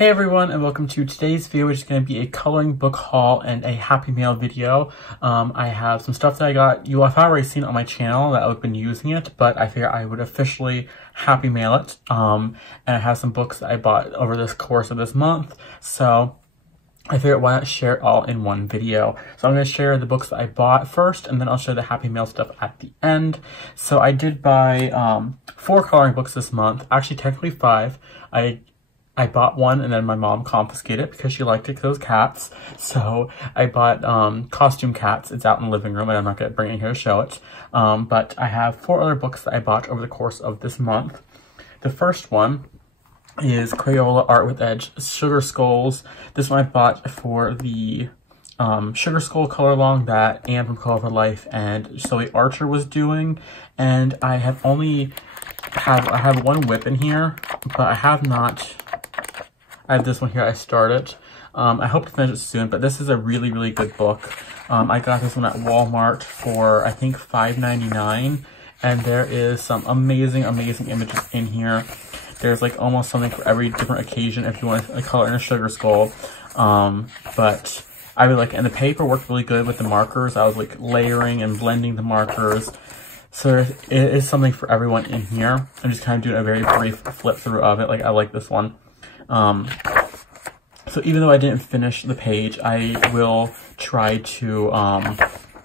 Hey everyone, and welcome to today's video, which is going to be a coloring book haul and a Happy Mail video. I have some stuff that I got. You have already seen it on my channel that I've been using it, but I figured I would officially Happy Mail it. And I have some books that I bought over this course of this month, so I figured why not share it all in one video. So I'm going to share the books that I bought first, and then I'll share the Happy Mail stuff at the end. So I did buy 4 coloring books this month, actually technically 5. I bought one and then my mom confiscated it because she liked it because it was cats. So I bought Costume Cats. It's out in the living room and I'm not going to bring it in here to show it. But I have 4 other books that I bought over the course of this month. The first one is Crayola Art with Edge Sugar Skulls. This one I bought for the Sugar Skull color along that Anne from Color for Life and Zoe Archer was doing. And I have only I have one whip in here, but I have not. I have this one here I started. I hope to finish it soon, but this is a really, really good book. I got this one at Walmart for, I think, $5.99, and there is some amazing, amazing images in here. There's like almost something for every different occasion if you want to color in a sugar skull. But I really like it, and the paper worked really good with the markers. I was like layering and blending the markers. So it is something for everyone in here. I'm just kind of doing a very brief flip through of it. Like, I like this one. So even though I didn't finish the page, I will try to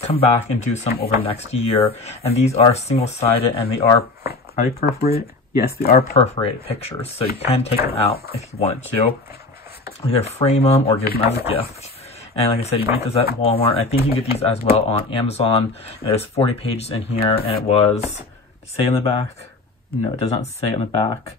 come back and do some over the next year. And these are single-sided, and are they perforated? Yes, they are perforated pictures, so you can take them out if you wanted to. Either frame them or give them as a gift. And like I said, you get this at Walmart. I think you get these as well on Amazon. There's 40 pages in here, and it was, say on the back? No, it does not say on the back.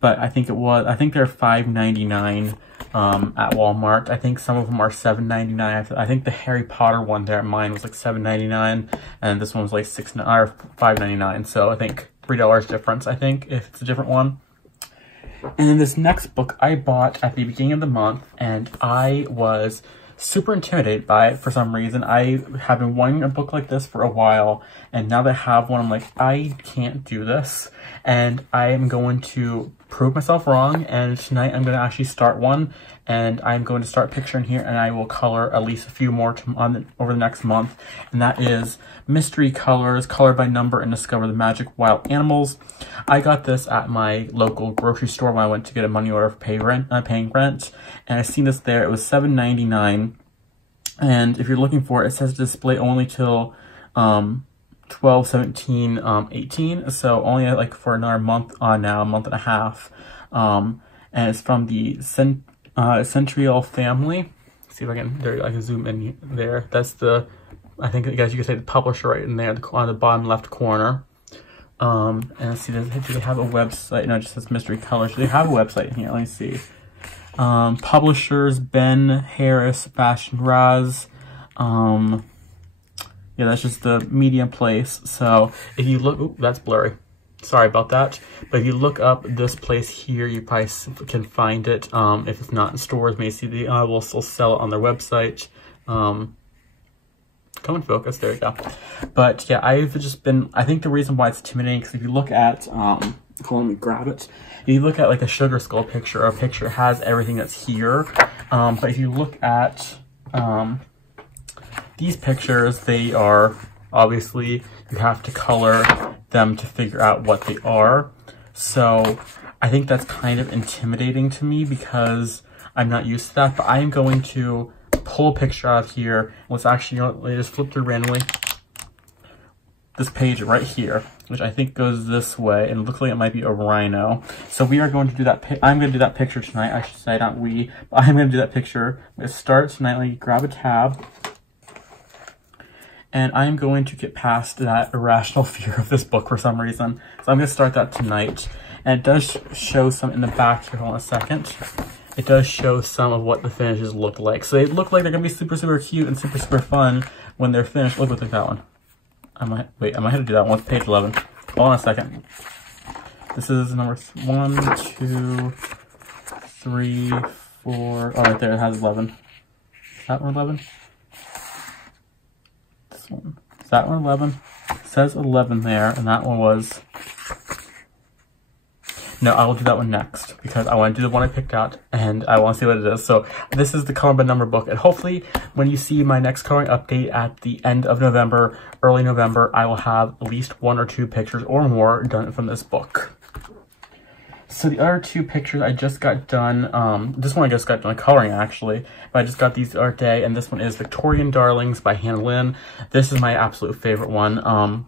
But I think they're $5.99 at Walmart. I think some of them are $7.99. I think the Harry Potter one there at mine was like $7.99, and this one was like $5.99. So I think $3 difference, I think, if it's a different one. And then this next book I bought at the beginning of the month, and I was super intimidated by it for some reason. I have been wanting a book like this for a while, and now that I have one, I'm like, I can't do this. And I am going to prove myself wrong, and tonight I'm going to actually start one, and I'm going to start picturing here, and I will color at least a few more over the next month, and that is Mystery Colors, Color by Number and Discover the Magic Wild Animals. I got this at my local grocery store when I went to get a money order for paying rent, and I seen this there. It was $7.99, and if you're looking for it, it says display only till 12/17/18, so only like for another month now, a month and a half. And it's from the Centrial family. Let's see if I can zoom in there. That's the, I think, I guess you could say, the publisher right in there, on the bottom left corner. And let's see, do they have a website? No, it just says Mystery Colors. Do they have a website in here? Let me see. Publishers, Ben Harris, Fashion Raz. Yeah, that's just the medium place. So if you look, ooh, that's blurry. Sorry about that. But if you look up this place here, you probably can find it. If it's not in stores, maybe see the will still sell it on their website. Come in focus, there you go. But yeah, I've just been, I think the reason why it's intimidating, because if you look at, let me grab it. If you look at like a sugar skull picture, or a picture has everything that's here. But if you look at, these pictures, they are, obviously, you have to color them to figure out what they are. So I think that's kind of intimidating to me because I'm not used to that. But I am going to pull a picture out of here. Let's actually, let me just flip through randomly. This page right here, which I think goes this way, and it looks like it might be a rhino. So we are going to do that. I'm going to do that picture tonight. I should say, not we, but I'm going to do that picture. I'm going to start tonight. Let me grab a tab. And I'm going to get past that irrational fear of this book for some reason. So I'm going to start that tonight. And it does show some in the back here. Hold on a second. It does show some of what the finishes look like. So they look like they're going to be super, super cute and super, super fun when they're finished. Look at that one. I might have to do that one. It's page 11. Hold on a second. This is number 1, 2, 3, 4. Oh, right there. It has 11. Is that one 11? One. Is that one 11? It says 11 there, and that one was No, I will do that one next because I want to do the one I picked out and I want to see what it is. So this is the color by number book, and hopefully when you see my next coloring update at the end of November, early November, I will have at least 1 or 2 pictures or more done from this book. So the other 2 pictures I just got done, this one I just got done coloring actually, but I just got these the other day, and this one is Victorian Darlings by Hannah Lynn. This is my absolute favorite one.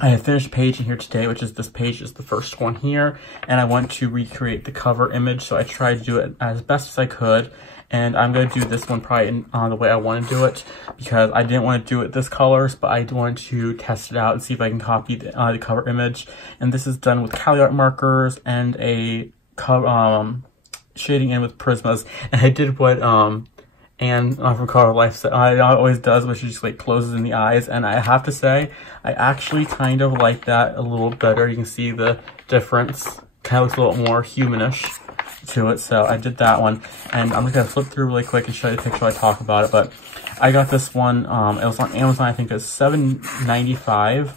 I have finished a page in here today, which is this page is the first one here, and I want to recreate the cover image, so I tried to do it as best as I could, and I'm going to do this one probably in, the way I want to do it, because I didn't want to do it this colors, but I want to test it out and see if I can copy the cover image, and this is done with Colorit markers and a shading in with Prismas, and I did what and from Color Life always does, which is just like closes in the eyes, and I have to say I actually kind of like that a little better. You can see the difference, kind of looks a little more humanish to it, so I did that one, and I'm just gonna flip through really quick and show you the picture while I talk about it. But I got this one, it was on Amazon, I think it's $7.95,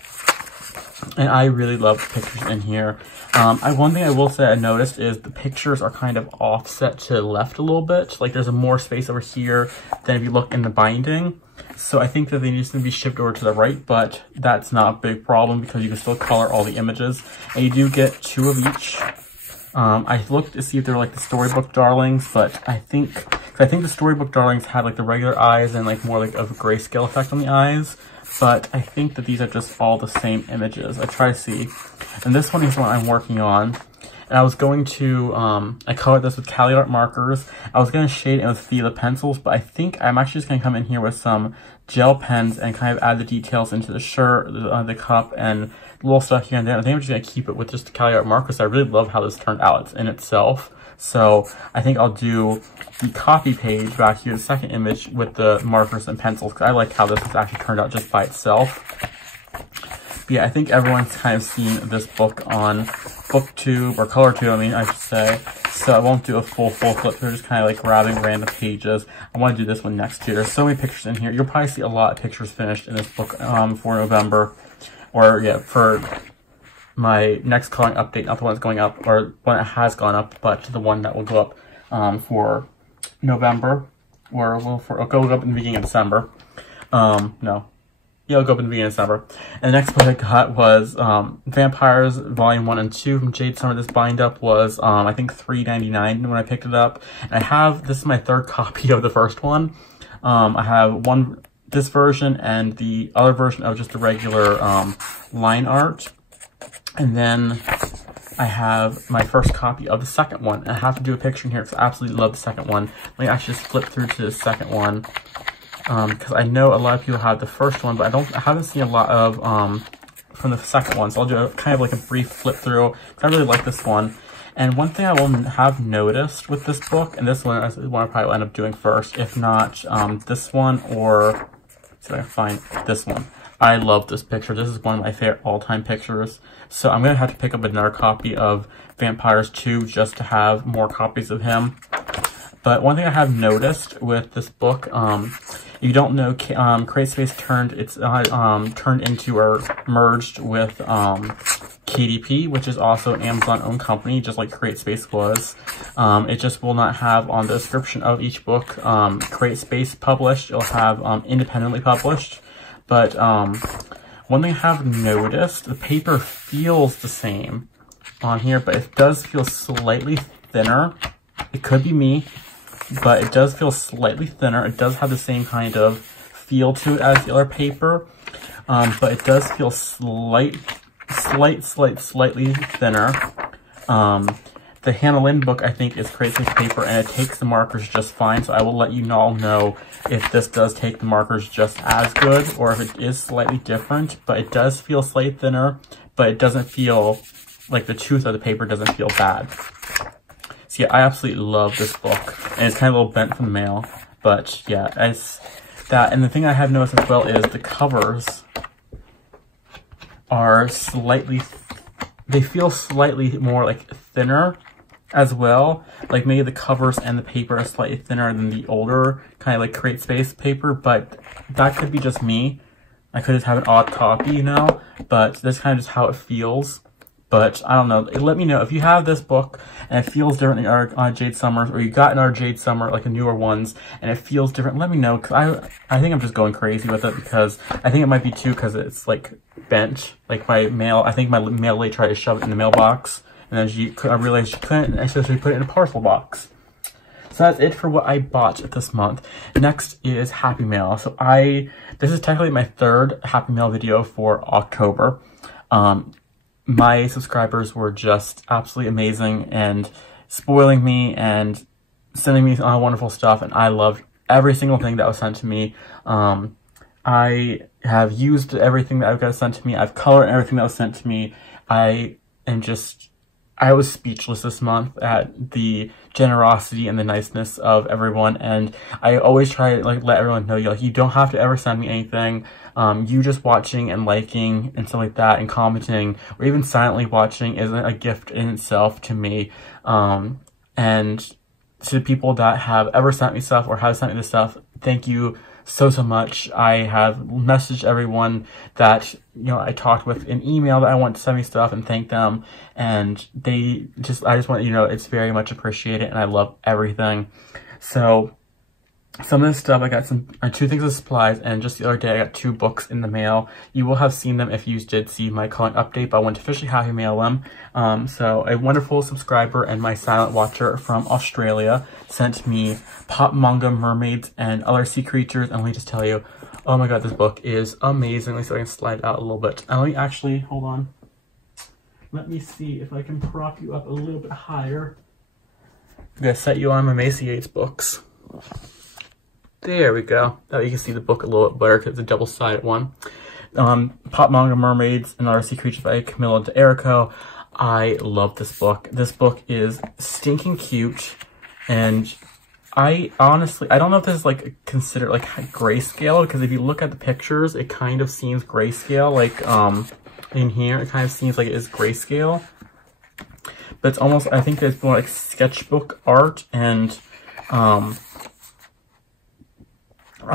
and I really love the pictures in here. One thing I will say I noticed is the pictures are kind of offset to the left a little bit. Like there's a more space over here than if you look in the binding. So I think that they need to be shifted over to the right, but that's not a big problem because you can still color all the images. And you do get 2 of each. I looked to see if they're like the Storybook Darlings, but I think the Storybook Darlings had like the regular eyes and like more like of a grayscale effect on the eyes. But I think that these are just all the same images. I try to see. And this one is what I'm working on. And I was going to, I colored this with Colorit markers. I was going to shade it with Fila pencils, but I think I'm actually just going to come in here with some gel pens and kind of add the details into the shirt, the cup, and little stuff here and there. I think I'm just going to keep it with just the Colorit markers. I really love how this turned out in itself. So I think I'll do the copy page back here, the second image, with the markers and pencils, because I like how this has actually turned out just by itself. But yeah, I think everyone's kind of seen this book on BookTube, or ColorTube, I mean, I should say. So I won't do a full flip through, just kind of like grabbing random pages. I want to do this one next year. There's so many pictures in here. You'll probably see a lot of pictures finished in this book for November, or yeah, for my next coloring update, not the one that's going up, or one that has gone up, but the one that will go up for November, or will go up in the beginning of December. No. Yeah, it'll go up in the beginning of December. And the next book I got was Vampires Volume 1 and 2 from Jade Summer. This bind up was, I think, $3.99 when I picked it up. And this is my 3rd copy of the first one. I have this version and the other version of just the regular line art. And then I have my first copy of the second one. And I have to do a picture in here because I absolutely love the second one. Let me actually just flip through to the second one. Because I know a lot of people have the first one, but I haven't seen a lot of from the second one. So I'll do kind of like a brief flip through. I really like this one. And one thing I will have noticed with this book, and this one is one I probably will end up doing first, if not this one, or see if I can find this one. I love this picture. This is one of my favorite all-time pictures. So I'm going to have to pick up another copy of Vampires 2 just to have more copies of him. But one thing I have noticed with this book, if you don't know, CreateSpace turned into or merged with KDP, which is also an Amazon-owned company, just like CreateSpace was. It just will not have on the description of each book CreateSpace published. It'll have independently published. But one thing I have noticed, the paper feels the same on here, but it does feel slightly thinner. It could be me, but it does feel slightly thinner. It does have the same kind of feel to it as the other paper, but it does feel slightly thinner. The Hannah Lynn book, I think, is CreateSpace paper, and it takes the markers just fine, so I will let you all know if this does take the markers just as good, or if it is slightly different, but it does feel slightly thinner, but it doesn't feel like the tooth of the paper doesn't feel bad. So yeah, I absolutely love this book, and it's kind of a little bent from the mail, but yeah, it's that. And the thing I have noticed as well is the covers are they feel slightly more like thinner as well. Like maybe the covers and the paper are slightly thinner than the older kind of like CreateSpace paper, but that could be just me. I could just have an odd copy, you know, but that's kind of just how it feels. But I don't know. Let me know if you have this book and it feels different than our Jade Summers, or you got in our Jade Summer, like the newer ones, and it feels different. Let me know, because I think I'm just going crazy with it, because I think it might be too, because it's like bent. Like my mail, I think my mail lady tried to shove it in the mailbox, and then I realized she couldn't, and so she put it in a parcel box. So that's it for what I bought this month. Next is Happy Mail. So this is technically my third Happy Mail video for October. My subscribers were just absolutely amazing and spoiling me and sending me wonderful stuff, and I loved every single thing that was sent to me. I have used everything that I've got sent to me. I've colored everything that was sent to me. I was speechless this month at the generosity and the niceness of everyone, and I always try to let everyone know, you don't have to ever send me anything. You just watching and liking and stuff like that and commenting, or even silently watching, isn't a gift in itself to me. And to people that have ever sent me stuff or have sent me this stuff, thank you so much. I have messaged everyone that I talked with in email that I want to send me stuff, and thank them, and I just want it's very much appreciated, and I love everything. So some of this stuff, I got two things of supplies, and just the other day I got 2 books in the mail. You will have seen them if you did see my coloring update, but I want to officially Happy Mail them. So a wonderful subscriber and my silent watcher from Australia sent me Pop Manga Mermaids and Other Sea Creatures, and let me just tell you, oh my god, this book is amazing. Let me see if I can slide out a little bit. And let me actually, hold on. Let me see if I can prop you up a little bit higher. I'm gonna set you on my Macy Yates books. There we go. Now you can see the book a little bit better because it's a double-sided one. Pop Manga Mermaids and Other Sea Creatures by Camilla DeErico. I love this book. This book is stinking cute, and I honestly, I don't know if this is considered grayscale, because if you look at the pictures, it kind of seems grayscale. In here, it kind of seems like it is grayscale, but it's almost, I think it's more like sketchbook art, and I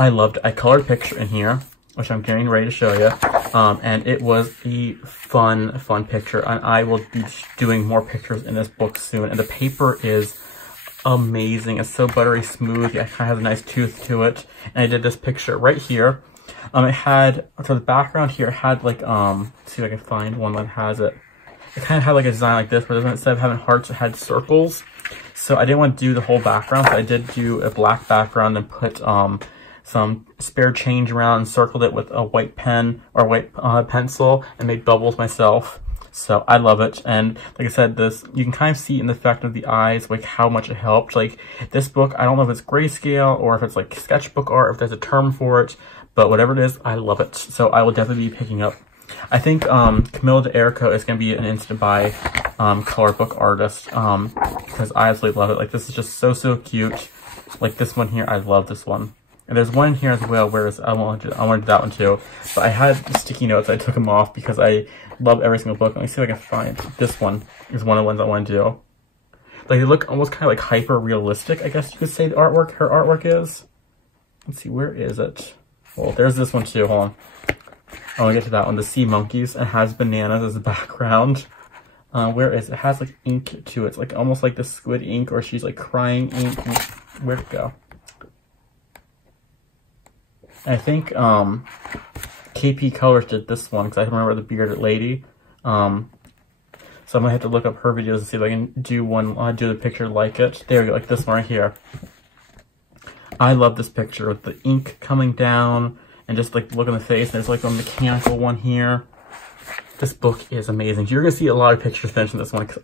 loved it. I colored a picture in here, which I'm getting ready to show you, and it was a fun picture, and I will be doing more pictures in this book soon, and the paper is amazing. It's so buttery smooth. It kind of has a nice tooth to it, and I did this picture right here. It had, so the background here had see if I can find one that has it. It kind of had a design like this, where instead of having hearts, it had circles. So I didn't want to do the whole background, so I did do a black background and put some spare change around and circled it with a white pen or white pencil and made bubbles myself. So I love it, and like I said, you can kind of see in the effect of the eyes, how much it helped. This book, I don't know if it's grayscale or if it's sketchbook art, if there's a term for it, but whatever it is, I love it. So I will definitely be picking up. I think Camilla DeErico is going to be an instant buy color book artist, because I absolutely love it. This is just so cute. This one here, I love this one. And there's one here as well, whereas I wanted to do that one too. But I had sticky notes, I took them off because I love every single book. Let me see if I can find this one. Is one of the ones I want to do. They look almost kind of hyper realistic, I guess you could say her artwork is. Let's see, where is it? Well, there's this one too, hold on. I want to get to that one. The sea monkeys. It has bananas as a background. Where is it? It has ink to it. It's almost like the squid ink, or she's crying ink. Where'd it go? I think KP Colors did this one, because I remember the bearded lady. So I'm gonna have to look up her videos and see if I can do one, do the picture like it. There we go, this one right here. I love this picture with the ink coming down and just look in the face. There's a mechanical one here. This book is amazing. You're gonna see a lot of pictures finished in this one, because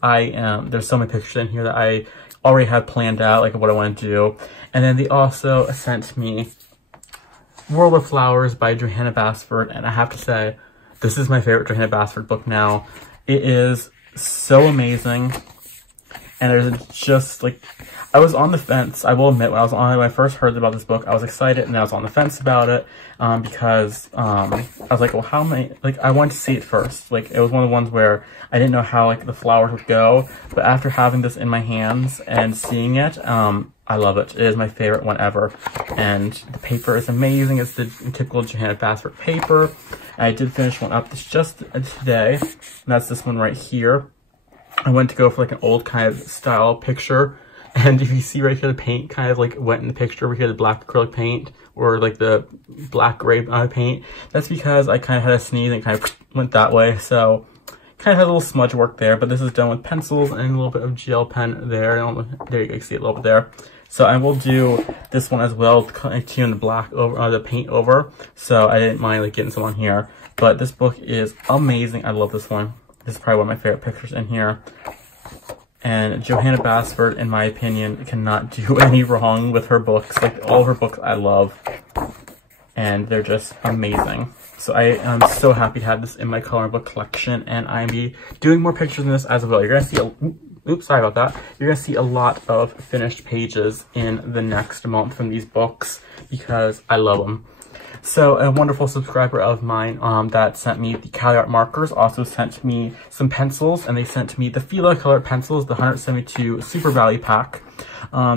there's so many pictures in here that I already have planned out, what I want to do. And then they also sent me World of Flowers by Johanna Basford, and I have to say, this is my favorite Johanna Basford book now. It is so amazing, And there's just like, I was on the fence. I will admit, when I first heard about this book, I was excited, and I was on the fence about it because I was like, well, how many? Like, I wanted to see it first. Like, it was one of the ones where I didn't know how like the flowers would go, but after having this in my hands and seeing it, I love it. It is my favorite one ever, and the paper is amazing. It's the typical Johanna Basford paper. And I did finish one up just today, and that's this one right here. I went to go for like an old kind of style picture, and if you see right here, the paint kind of like went in the picture over here, the black acrylic paint, or like the black gray paint. That's because I kind of had a sneeze and it kind of went that way, so kind of had a little smudge work there. But this is done with pencils and a little bit of gel pen there. There you can see it a little bit there. So I will do this one as well, tune the black over, the paint over. So I didn't mind like getting some on here, but this book is amazing. I love this one. This is probably one of my favorite pictures in here. And Johanna Basford, in my opinion, cannot do any wrong with her books. Like, all of her books I love, and they're just amazing. So I am so happy to have this in my coloring book collection, and I'm be doing more pictures in this as well. You're gonna see oops, sorry about that. You're gonna see a lot of finished pages in the next month from these books because I love them. So a wonderful subscriber of mine that sent me the Colorit markers also sent me some pencils, and they sent me the Fila Colorit pencils, the 172 Super Value Pack.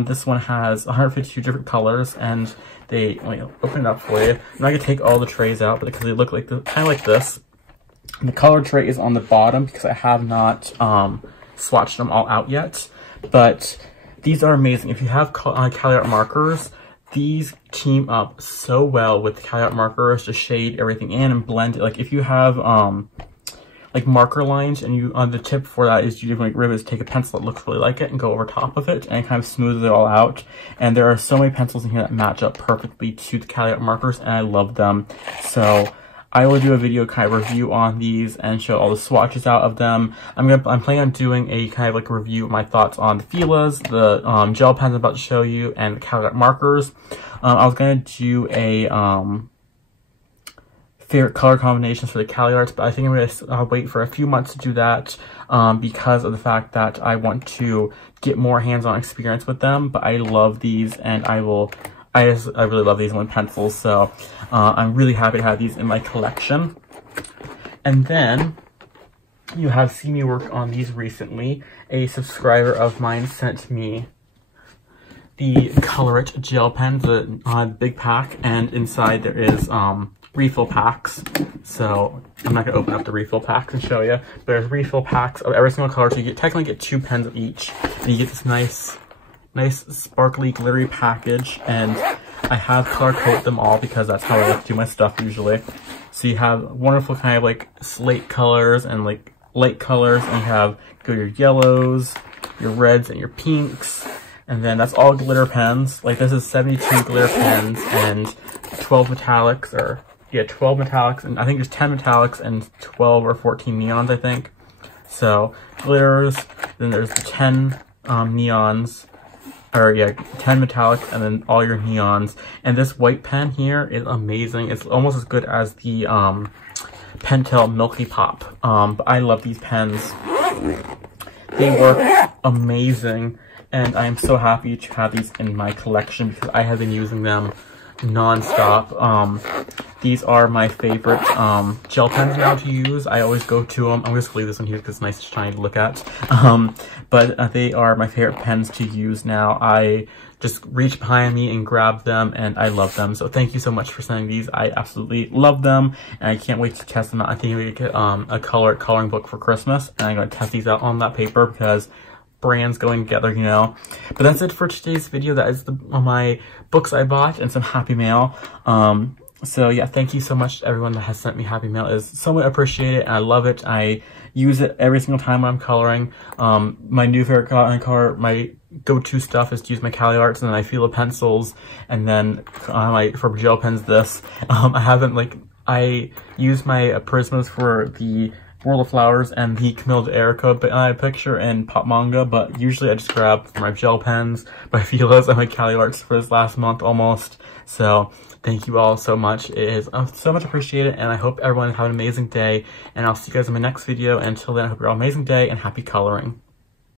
This one has 152 different colors, and they, let me open it up for you. I'm not gonna take all the trays out, but because they look like kind of like this. And the color tray is on the bottom because I have not swatched them all out yet, but these are amazing. If you have Colorit markers, these team up so well with Colorit markers to shade everything in and blend it. Like, if you have like marker lines, and you the tip for that is you like rivets, take a pencil that looks really like it and go over top of it and kind of smooth it all out. And there are so many pencils in here that match up perfectly to the Colorit markers, and I love them. So I will do a video kind of review on these and show all the swatches out of them. I'm planning on doing a kind of like review of my thoughts on the Filas, the gel pens I'm about to show you, and the Colorit markers. I was gonna do a favorite color combinations for the Colorits, but I think I'm gonna wait for a few months to do that because of the fact that I want to get more hands-on experience with them. But I love these, and I really love these one pencils, so I'm really happy to have these in my collection. And then you have seen me work on these recently. A subscriber of mine sent me the Colorit Gel Pens, the big pack, and inside there is refill packs. So I'm not gonna open up the refill packs and show you, but there's refill packs of every single color, so you technically get 2 pens of each, and you get this nice sparkly glittery package. And I have color coded them all because that's how I like to do my stuff usually. So you have wonderful kind of like slate colors and like light colors, and you have your yellows, your reds, and your pinks. And then that's all glitter pens. Like, this is 72 glitter pens and 12 metallics, or yeah, 12 metallics, and I think there's 10 metallics and 12 or 14 neons, I think. So glitters, then there's the 10 neons, or yeah, 10 metallics, and then all your neons. And this white pen here is amazing. It's almost as good as the Pentel Milky Pop. But I love these pens. They work amazing, and I am so happy to have these in my collection because I have been using them non-stop. These are my favorite gel pens now to use. I always go to them. I'm just gonna leave this one here because it's nice to try to look at. But they are my favorite pens to use now. I just reach behind me and grab them, and I love them. So thank you so much for sending these. I absolutely love them, and I can't wait to test them out. I think we could get a coloring book for Christmas, and I'm gonna test these out on that paper because brands going together, you know. But that's it for today's video. That is my books I bought and some Happy Mail. So yeah, thank you so much to everyone that has sent me Happy Mail. It is so much appreciated, and I love it. I use it every single time when I'm coloring. My new favorite color, my go-to stuff is to use my Colorits, and then I Fila pencils, and then for gel pens this. I use my Prismas for the World of Flowers and the Camille Erica picture and Pop Manga, but usually I just grab my gel pens, my Filas, and my Colorits for this last month almost. So thank you all so much. It is so much appreciated, and I hope everyone have an amazing day, and I'll see you guys in my next video. And until then, I hope you're all amazing day and happy coloring.